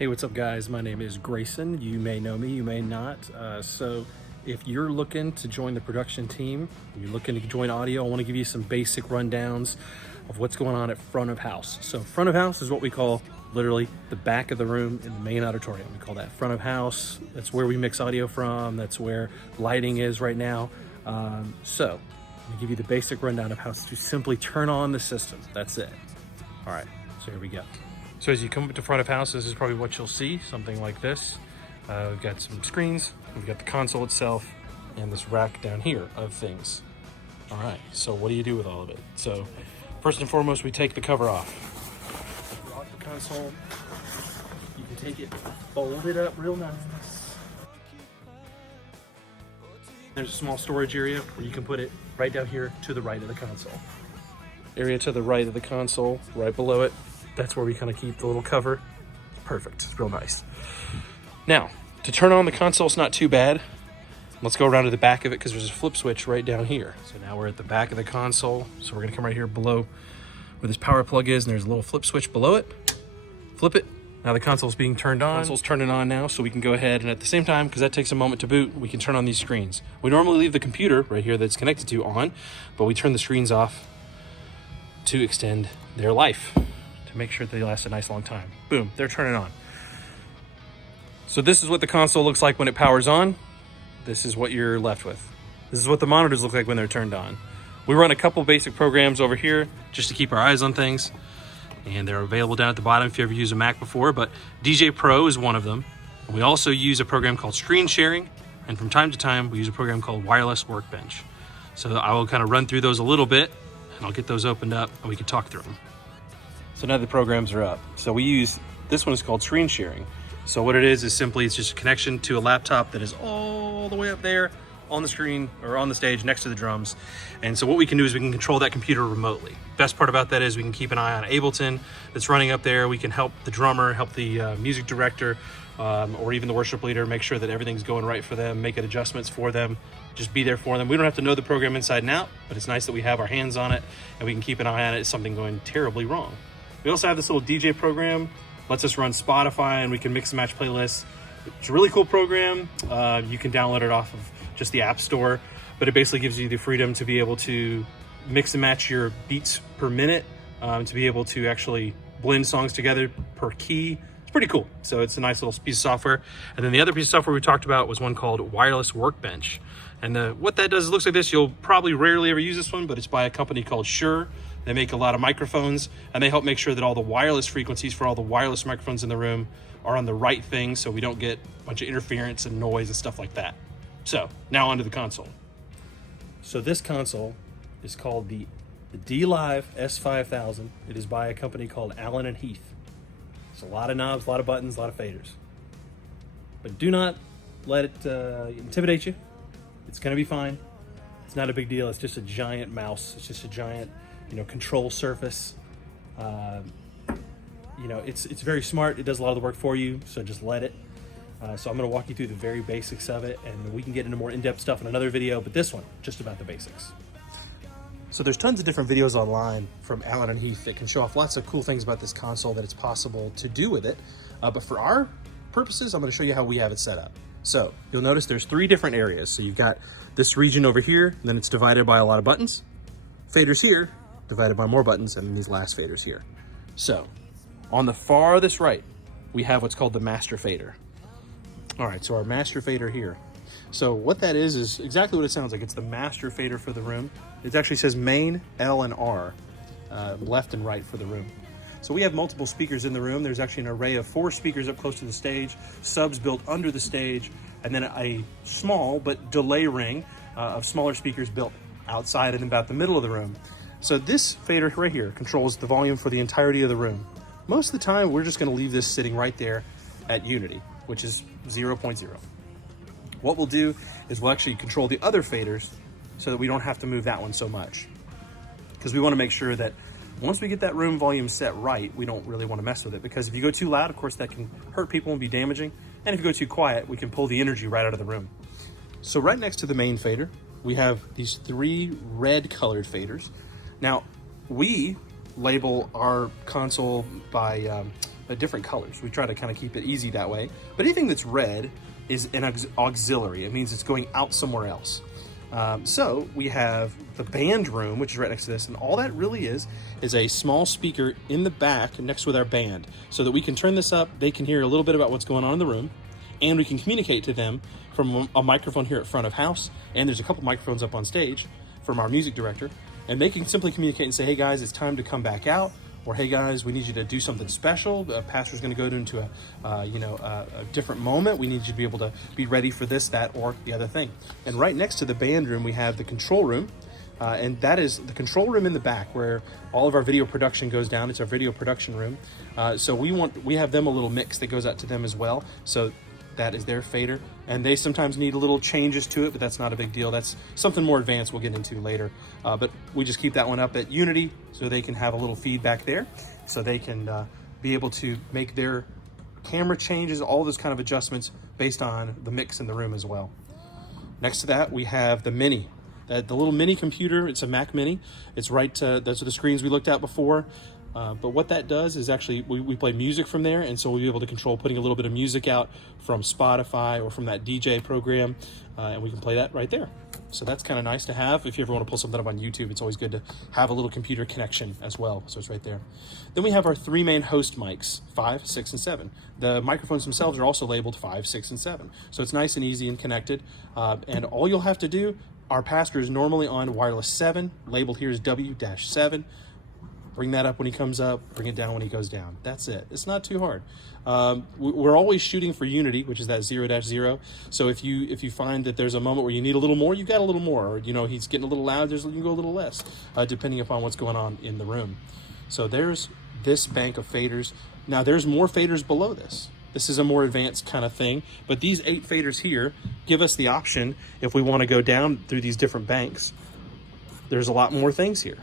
Hey, what's up guys? My name is Grayson. You may know me, you may not. So if you're looking to join the production team, you're looking to join audio, I want to give you some basic rundowns of what's going on at front of house. So front of house is what we call literally the back of the room in the main auditorium. We call that front of house. That's where we mix audio from. That's where lighting is right now. So I'm gonna give you the basic rundown of how to simply turn on the system. That's it. All right, so here we go. So as you come up to front of house, this is probably what you'll see, something like this. We've got some screens, we've got the console itself, and this rack down here of things. All right, so what do you do with all of it? So first and foremost, we take the cover off. Off the console, you can take it, fold it up real nice. There's a small storage area where you can put it right down here to the right of the console. Area to the right of the console, right below it. That's where we kind of keep the little cover. Perfect, it's real nice. Now, to turn on the console, it's not too bad. Let's go around to the back of it because there's a flip switch right down here. So now we're at the back of the console. So we're gonna come right here below where this power plug is, and there's a little flip switch below it. Flip it. Now the console's being turned on. Console's turning on now, so we can go ahead and at the same time, because that takes a moment to boot, we can turn on these screens. We normally leave the computer right here that's connected to on, but we turn the screens off to extend their life, to make sure that they last a nice long time. Boom, they're turning on. So this is what the console looks like when it powers on. This is what you're left with. This is what the monitors look like when they're turned on. We run a couple basic programs over here just to keep our eyes on things, and they're available down at the bottom if you ever used a Mac before, but DJ Pro is one of them. We also use a program called Screen Sharing, and from time to time we use a program called Wireless Workbench. So I will kind of run through those a little bit, and I'll get those opened up and we can talk through them. So now the programs are up. So we use, this one is called Screen Sharing. So what it is simply, it's just a connection to a laptop that is all the way up there on the screen or on the stage next to the drums. And so what we can do is we can control that computer remotely. Best part about that is we can keep an eye on Ableton that's running up there. We can help the drummer, help the music director, or even the worship leader, make sure that everything's going right for them, make adjustments for them, just be there for them. We don't have to know the program inside and out, but it's nice that we have our hands on it and we can keep an eye on it if something going terribly wrong. We also have this little DJ program, lets us run Spotify, and we can mix and match playlists. It's a really cool program. You can download it off of just the App Store, but it basically gives you the freedom to be able to mix and match your beats per minute, to be able to actually blend songs together per key. It's pretty cool. So it's a nice little piece of software. And then the other piece of software we talked about was one called Wireless Workbench. And what that does, it looks like this. You'll probably rarely ever use this one, but it's by a company called Shure. They make a lot of microphones, and they help make sure that all the wireless frequencies for all the wireless microphones in the room are on the right thing, so we don't get a bunch of interference and noise and stuff like that. So now onto the console. So this console is called the D-Live S5000. It is by a company called Allen & Heath. It's a lot of knobs, a lot of buttons, a lot of faders. But do not let it intimidate you. It's gonna be fine. It's not a big deal. It's just a giant mouse. It's just a giant, control surface. It's very smart. It does a lot of the work for you, so just let it. So I'm gonna walk you through the very basics of it, and we can get into more in-depth stuff in another video, but this one, just about the basics. So there's tons of different videos online from Allen & Heath that can show off lots of cool things about this console that it's possible to do with it. But for our purposes, I'm gonna show you how we have it set up. So you'll notice there's 3 different areas. So you've got this region over here, and then it's divided by a lot of buttons. Faders here, divided by more buttons, and then these last faders here. So on the farthest right, we have what's called the master fader. All right, so our master fader here. So what that is exactly what it sounds like. It's the master fader for the room. It actually says main, L, and R, left and right for the room. So we have multiple speakers in the room. There's actually an array of 4 speakers up close to the stage, subs built under the stage, and then a small but delay ring of smaller speakers built outside and about the middle of the room. So this fader right here controls the volume for the entirety of the room. Most of the time, we're just gonna leave this sitting right there at unity, which is 0.0. What we'll do is we'll actually control the other faders so that we don't have to move that one so much. Because we wanna make sure that once we get that room volume set right, we don't really wanna mess with it, because if you go too loud, of course, that can hurt people and be damaging. And if you go too quiet, we can pull the energy right out of the room. So right next to the main fader, we have these 3 red colored faders. Now, we label our console by different colors. We try to kind of keep it easy that way. But anything that's red is an auxiliary. It means it's going out somewhere else. So we have the band room, which is right next to this, and all that really is a small speaker in the back next with our band, so that we can turn this up, they can hear a little bit about what's going on in the room, and we can communicate to them from a microphone here at front of house, and there's a couple microphones up on stage from our music director, and they can simply communicate and say, hey guys, it's time to come back out, or hey guys, we need you to do something special. The pastor's going to go into a different moment. We need you to be able to be ready for this, that, or the other thing. And right next to the band room, we have the control room. And that is the control room in the back where all of our video production goes down. It's our video production room. So we have them a little mix that goes out to them as well. So that is their fader, and they sometimes need a little changes to it, but that's not a big deal. That's something more advanced we'll get into later. But we just keep that one up at Unity so they can have a little feedback there, so they can be able to make their camera changes, all those kind of adjustments based on the mix in the room as well. Next to that, we have the Mini. The little mini computer, it's a Mac Mini. It's right, those are the screens we looked at before. But what that does is actually we play music from there, and so we'll be able to control putting a little bit of music out from Spotify or from that DJ program, and we can play that right there. So that's kind of nice to have. If you ever want to pull something up on YouTube, it's always good to have a little computer connection as well. So it's right there. Then we have our 3 main host mics, 5, 6, and 7. The microphones themselves are also labeled 5, 6, and 7. So it's nice and easy and connected. And all you'll have to do, our pastor is normally on wireless 7, labeled here as W-7. Bring that up when he comes up, bring it down when he goes down. That's it. It's not too hard. We're always shooting for unity, which is that 0-0. So if you find that there's a moment where you need a little more, you got a little more. Or he's getting a little loud, you can go a little less, depending upon what's going on in the room. So there's this bank of faders. Now there's more faders below this. This is a more advanced kind of thing, but these 8 faders here give us the option if we want to go down through these different banks. There's a lot more things here.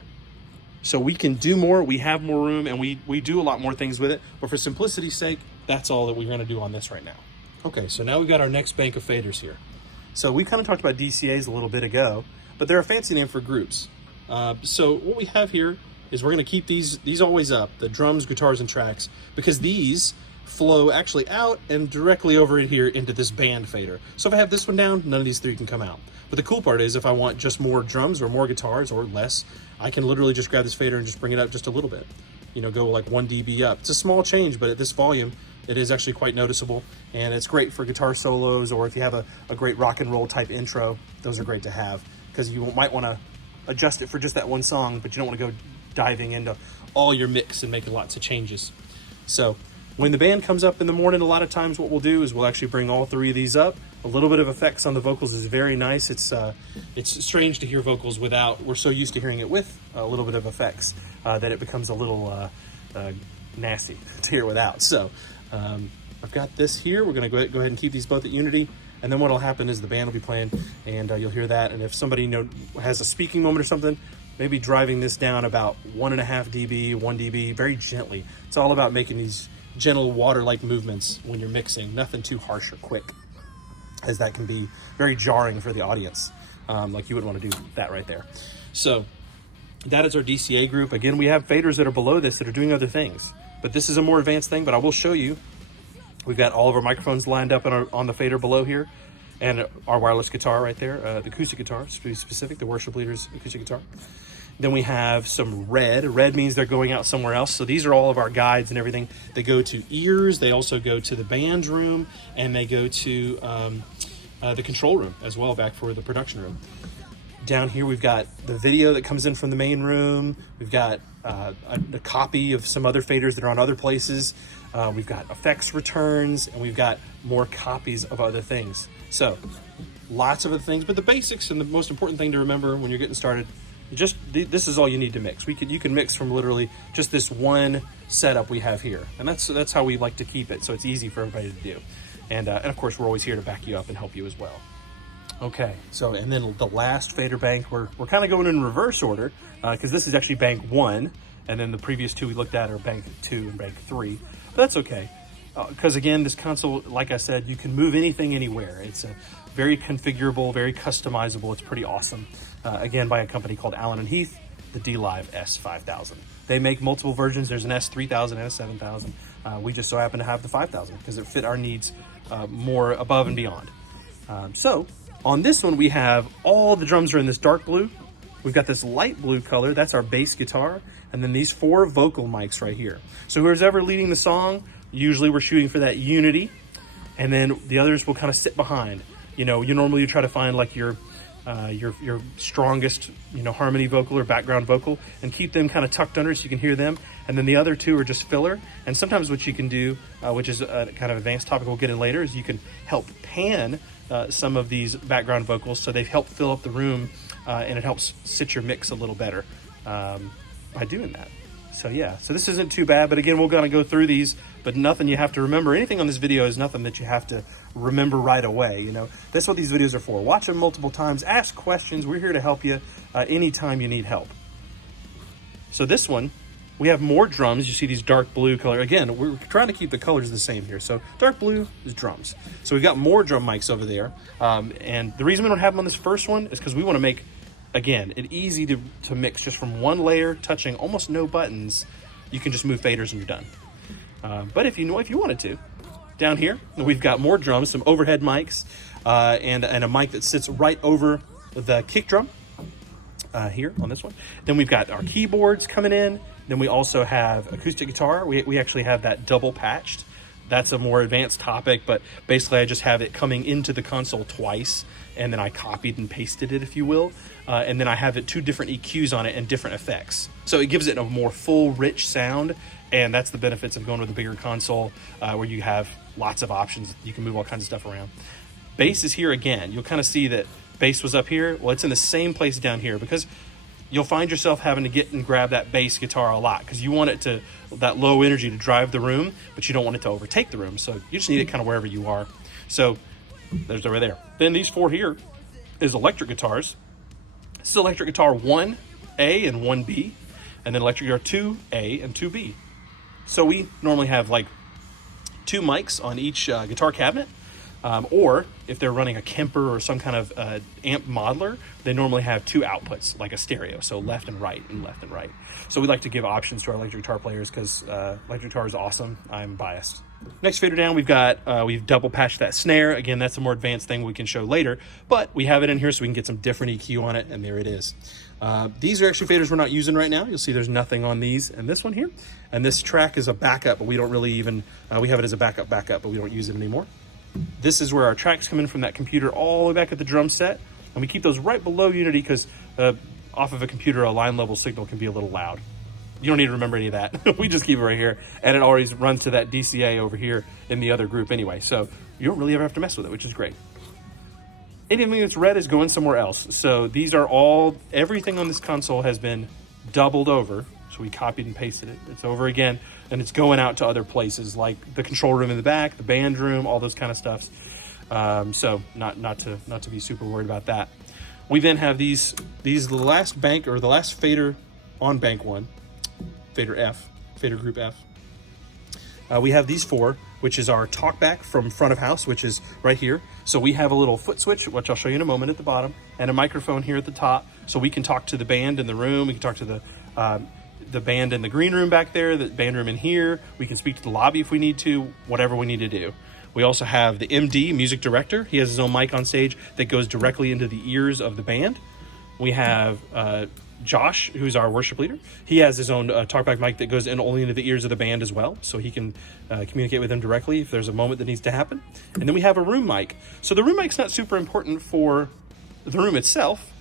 So we can do more, we have more room, and we do a lot more things with it. But for simplicity's sake, that's all that we're going to do on this right now. Okay, so now we've got our next bank of faders here. So we kind of talked about DCAs a little bit ago, but they're a fancy name for groups. So what we have here is we're going to keep these always up, the drums, guitars, and tracks, because these flow actually out and directly over in here into this band fader. So if I have this one down, none of these 3 can come out. But the cool part is if I want just more drums or more guitars or less, I can literally just grab this fader and just bring it up just a little bit. Go like 1 dB up. It's a small change, but at this volume, it is actually quite noticeable. And it's great for guitar solos, or if you have a great rock and roll type intro, those are great to have, because you might want to adjust it for just that one song, but you don't want to go diving into all your mix and making lots of changes. So when the band comes up in the morning, a lot of times what we'll do is we'll actually bring all 3 of these up. A little bit of effects on the vocals is very nice. It's strange to hear vocals without. We're so used to hearing it with a little bit of effects that it becomes a little nasty to hear without. So I've got this here. We're going to go ahead and keep these both at Unity. And then what will happen is the band will be playing, and you'll hear that. And if somebody has a speaking moment or something, maybe driving this down about 1.5 dB, 1 dB, very gently. It's all about making these gentle water-like movements when you're mixing. Nothing too harsh or quick, as that can be very jarring for the audience. Like you wouldn't want to do that right there. So that is our DCA group. Again, we have faders that are below this that are doing other things, but this is a more advanced thing, but I will show you. We've got all of our microphones lined up on the fader below here, and our wireless guitar right there, the acoustic guitar, to be specific, the worship leader's acoustic guitar. Then we have some red. Red means they're going out somewhere else. So these are all of our guides and everything. They go to ears. They also go to the band room, and they go to the control room as well, back for the production room. Down here, we've got the video that comes in from the main room. We've got a copy of some other faders that are on other places. We've got effects returns, and we've got more copies of other things. So lots of other things, but the basics and the most important thing to remember when you're getting started, this is all you need to mix. You can mix from literally just this one setup we have here, and that's how we like to keep it, so it's easy for everybody to do. And of course, we're always here to back you up and help you as well. Okay, so and then the last fader bank, we're kind of going in reverse order, because this is actually bank 1, and then the previous 2 we looked at are bank 2 and bank 3. But that's okay, because again, this console, like I said, you can move anything anywhere. It's very configurable, very customizable. It's pretty awesome. Again, by a company called Allen & Heath, the D-Live S5000. They make multiple versions. There's an S3000 and a 7000. We just so happen to have the 5000 because it fit our needs more above and beyond. So on this one, we have all the drums are in this dark blue. We've got this light blue color, that's our bass guitar, and then these 4 vocal mics right here. So whoever's ever leading the song, usually we're shooting for that unity, and then the others will kind of sit behind. You know, you normally try to find like your strongest, you know, harmony vocal or background vocal and keep them kind of tucked under so you can hear them. And then the other 2 are just filler. And sometimes what you can do, which is a kind of advanced topic we'll get in later, is you can help pan some of these background vocals so they help fill up the room and it helps sit your mix a little better by doing that. So yeah, so this isn't too bad, but again, we're gonna go through these, but nothing you have to remember. Anything on this video is nothing that you have to remember right away. You know, that's what these videos are for. Watch them multiple times, ask questions. We're here to help you anytime you need help. So this one, we have more drums. You see these dark blue color. Again, we're trying to keep the colors the same here. So dark blue is drums. So we've got more drum mics over there. And the reason we don't have them on this first one is because we want to make, again, it easy to mix just from one layer, touching almost no buttons. You can just move faders and you're done. But if you wanted to, down here, we've got more drums, some overhead mics, and a mic that sits right over the kick drum here on this one. Then we've got our keyboards coming in. Then we also have acoustic guitar. We actually have that double patched. That's a more advanced topic, but basically I just have it coming into the console twice, and then I copied and pasted it, if you will. And then I have it 2 different EQs on it and different effects. So it gives it a more full, rich sound, and that's the benefits of going with a bigger console where you have lots of options. You can move all kinds of stuff around. Bass is here again. You'll kind of see that bass was up here. Well, it's in the same place down here because you'll find yourself having to get and grab that bass guitar a lot because you want it to, that low energy to drive the room, but you don't want it to overtake the room. So you just need it kind of wherever you are. So there's over there. Then these 4 here is electric guitars. This is electric guitar 1A and 1B, and then electric guitar 2A and 2B. So we normally have like 2 mics on each guitar cabinet. Or if they're running a Kemper or some kind of amp modeler, they normally have 2 outputs, like a stereo, so left and right and left and right. So we like to give options to our electric guitar players because electric guitar is awesome. I'm biased. Next fader down, we've double patched that snare. Again, that's a more advanced thing we can show later, but we have it in here so we can get some different EQ on it, and there it is. These are actually faders we're not using right now. You'll see there's nothing on these and this one here. And this track is a backup, but we don't really even, we have it as a backup, but we don't use it anymore. This is where our tracks come in from that computer all the way back at the drum set. And we keep those right below Unity because off of a computer, a line level signal can be a little loud. You don't need to remember any of that. We just keep it right here. And it always runs to that DCA over here in the other group anyway. So you don't really ever have to mess with it, which is great. Anything that's red is going somewhere else. So these are all, everything on this console has been doubled over. So we copied and pasted it. It's over again, and it's going out to other places like the control room in the back, the band room, all those kind of stuffs. So not to be super worried about that. We then have these the last bank or the last fader on bank 1, fader F, fader group F. We have these 4, which is our talkback from front of house, which is right here. So we have a little foot switch, which I'll show you in a moment at the bottom, and a microphone here at the top. So we can talk to the band in the room. We can talk to the band in the green room back there, the band room in here. We can speak to the lobby if we need to, whatever we need to do. We also have the MD, music director. He has his own mic on stage that goes directly into the ears of the band. We have Josh, who's our worship leader. He has his own talkback mic that goes in only into the ears of the band as well, so he can communicate with them directly if there's a moment that needs to happen. And then we have a room mic. So the room mic's not super important for the room itself,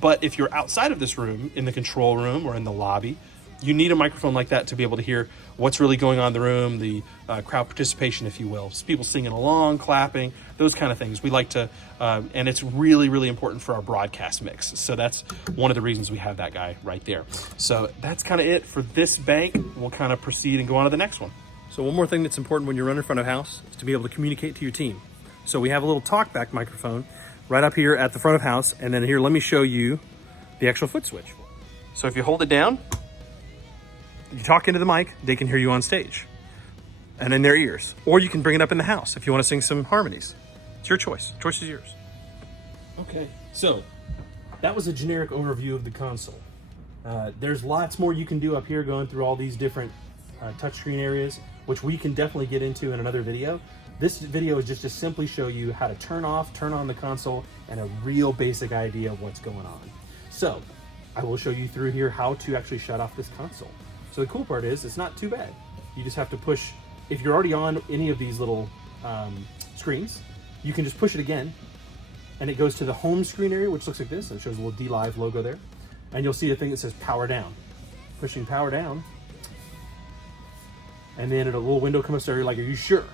but if you're outside of this room, in the control room or in the lobby, you need a microphone like that to be able to hear what's really going on in the room, the crowd participation, if you will. It's people singing along, clapping, those kind of things. We like to, and it's really, really important for our broadcast mix. So that's one of the reasons we have that guy right there. So that's kind of it for this bank. We'll kind of proceed and go on to the next one. So one more thing that's important when you're running front of house is to be able to communicate to your team. So we have a little talkback microphone right up here at the front of house. And then here, let me show you the actual foot switch. So if you hold it down, you talk into the mic, they can hear you on stage and in their ears. Or you can bring it up in the house if you want to sing some harmonies. It's your choice. The choice is yours. Okay, so that was a generic overview of the console. There's lots more you can do up here going through all these different touchscreen areas, which we can definitely get into in another video. This video is just to simply show you how to turn off, turn on the console, and a real basic idea of what's going on. So I will show you through here how to actually shut off this console. So the cool part is it's not too bad. You just have to push, if you're already on any of these little screens, you can just push it again and it goes to the home screen area, which looks like this. It shows a little D-Live logo there. And you'll see a thing that says power down. Pushing power down. And then a little window comes up, so you're like, are you sure?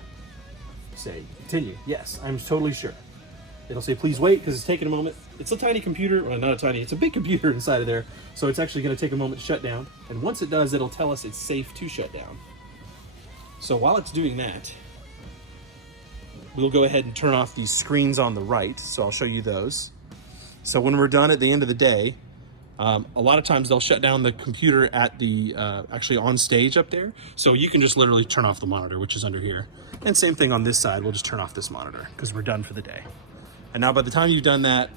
Say, continue. Yes, I'm totally sure. It'll say, please wait, because it's taking a moment. It's a tiny computer, well, not a tiny, it's a big computer inside of there. So it's actually gonna take a moment to shut down. And once it does, it'll tell us it's safe to shut down. So while it's doing that, we'll go ahead and turn off these screens on the right. So I'll show you those. So when we're done at the end of the day, a lot of times they'll shut down the computer at the, actually on stage up there. So you can just literally turn off the monitor, which is under here. And same thing on this side, we'll just turn off this monitor because we're done for the day. And now by the time you've done that,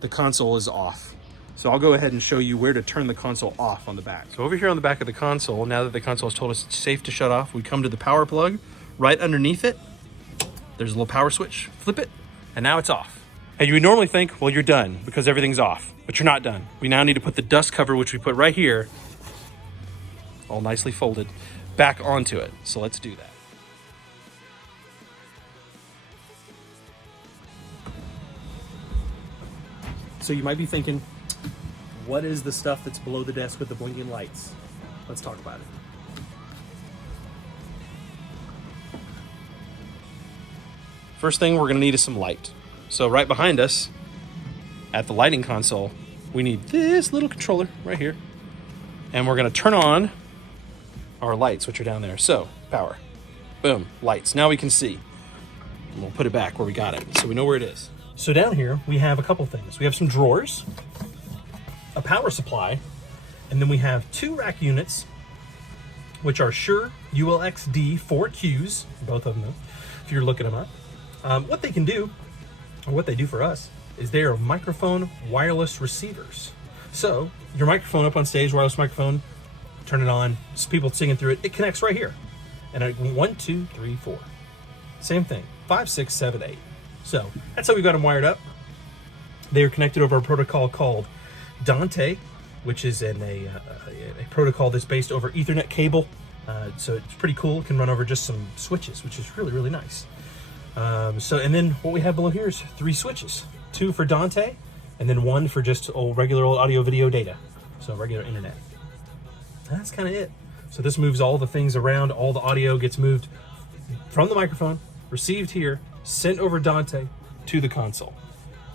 the console is off. So I'll go ahead and show you where to turn the console off on the back. So over here on the back of the console, now that the console has told us it's safe to shut off, we come to the power plug. Right underneath it, there's a little power switch, flip it, and now it's off. And you would normally think, well, you're done because everything's off, but you're not done. We now need to put the dust cover, which we put right here, all nicely folded, back onto it. So let's do that. So you might be thinking, what is the stuff that's below the desk with the blinking lights? Let's talk about it. First thing we're gonna need is some light. So right behind us at the lighting console, we need this little controller right here. And we're gonna turn on our lights, which are down there. So power, boom, lights. Now we can see. And we'll put it back where we got it, so we know where it is. So down here, we have a couple things. We have some drawers, a power supply, and then we have 2 rack units, which are Shure ULXD 4Qs, both of them, if you're looking them up. What they can do, or what they do for us, is they are microphone wireless receivers. So your microphone up on stage, wireless microphone, turn it on, so people singing through it, it connects right here. And 1, 2, 3, 4. Same thing, 5, 6, 7, 8. So that's how we've got them wired up. They are connected over a protocol called Dante, which is a protocol that's based over Ethernet cable. So it's pretty cool. It can run over just some switches, which is really, really nice. And then what we have below here is 3 switches, 2 for Dante, and then 1 for just regular old audio video data. So regular internet. And that's kind of it. So this moves all the things around. All the audio gets moved from the microphone, received here, sent over Dante to the console.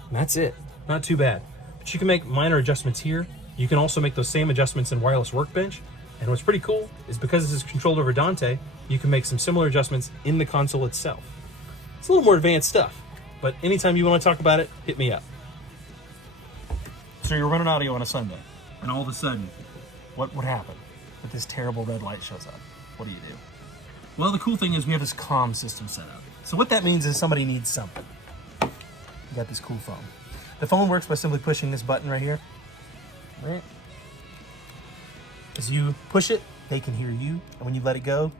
And that's it. Not too bad. But you can make minor adjustments here. You can also make those same adjustments in Wireless Workbench. And what's pretty cool is because this is controlled over Dante, you can make some similar adjustments in the console itself. It's a little more advanced stuff, but anytime you want to talk about it, hit me up. So you're running audio on a Sunday, and all of a sudden, what would happen if this terrible red light shows up? What do? Well, the cool thing is we have this comm system set up. So what that means is somebody needs something. You got this cool phone. The phone works by simply pushing this button right here. Right? As you push it, they can hear you, and when you let it go,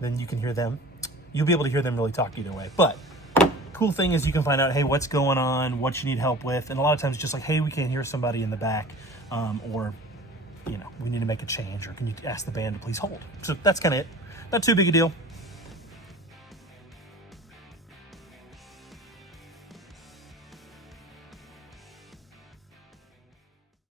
then you can hear them. You'll be able to hear them really talk either way. But cool thing is you can find out, hey, what's going on, what you need help with, and a lot of times it's just like, hey, we can't hear somebody in the back, or we need to make a change, or can you ask the band to please hold? So that's kind of it. Not too big a deal.